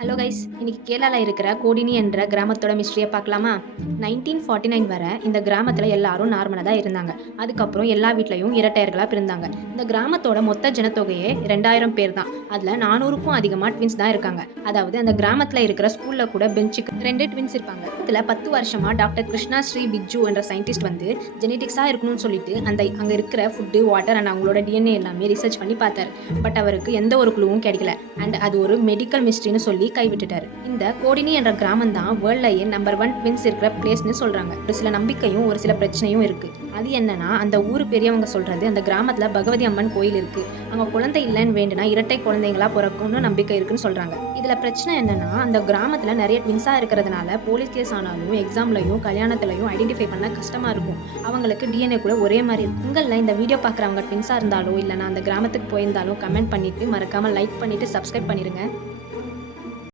Hello guys, இன்னைக்கு கேரளால இருக்கிற கோடினி என்ற கிராமத்தோட மிஸ்ட்ரியை பார்க்கலாமா? 1949 வரை இந்த கிராமத்தில் எல்லாரும் நார்மலாக தான் இருந்தாங்க. அதுக்கப்புறம் எல்லா வீட்லையும் இரட்டையர்களாக பிறந்தாங்க. இந்த கிராமத்தோட மொத்த ஜனத்தொகையே 2000 பேர் தான். அதில் 400க்கும் அதிகமாக ட்வின்ஸ் தான் இருக்காங்க. அதாவது அந்த கிராமத்தில் இருக்கிற ஸ்கூலில் கூட பெஞ்சுக்கு 2 ட்வின்ஸ் இருப்பாங்க. இதில் 10 வருஷமா டாக்டர் கிருஷ்ணா ஸ்ரீ பிஜு என்ற சயின்டிஸ்ட் வந்து ஜெனடிக்ஸாக இருக்கணும்னு சொல்லிட்டு அங்கே இருக்கிற ஃபுட்டு, வாட்டர் அண்ட் அவங்களோட டிஎன்ஏ எல்லாமே ரிசர்ச் பண்ணி பார்த்தாரு. பட் அவருக்கு எந்த ஒரு குழுவும் கிடைக்கல. அண்ட் அது ஒரு மெடிக்கல் மிஸ்ட்ரின்னு சொல்லி கைவிட்டுட்டாரு. இந்த கோடினி என்ற கிராமம் தான் வேர்ல்ட்லயே நம்பர் 1 ட்வின்ஸ் இருக்கிற பிளேஸ்னு சொல்றாங்க. ஒரு சில நம்பிக்கையும் ஒரு சில பிரச்சனையும் இருக்கு. அது என்னன்னா, அந்த ஊர் பெரியவங்க சொல்றது அந்த கிராமத்துல பகவதி அம்மன் கோயில் இருக்கு. அங்க குழந்தை இல்லைன்னு வேண்டுனா இரட்டை குழந்தைங்களா பிறக்கும்னு நம்பிக்கை இருக்குன்னு சொல்றாங்க. இதுல பிரச்சனை என்னன்னா, அந்த கிராமத்துல நிறைய ட்வின்ஸா இருக்கிறதுனால போலீஸ் கேஸ் ஆனாலும் எக்ஸாம்லயும் கல்யாணத்திலையும் ஐடென்டிஃபை பண்ண கஷ்டமா இருக்கும். அவங்களுக்கு டிஎன்ஏ கூட ஒரே மாதிரி இருக்கும். உங்கள இந்த வீடியோ பாக்குறவங்க ட்வின்ஸா இருந்தாலோ இல்லைன்னா அந்த கிராமத்துக்கு போயிருந்தாலும் கமெண்ட் பண்ணிட்டு மறக்காம லைக் பண்ணிட்டு சப்ஸ்கிரைப் பண்ணிருங்க.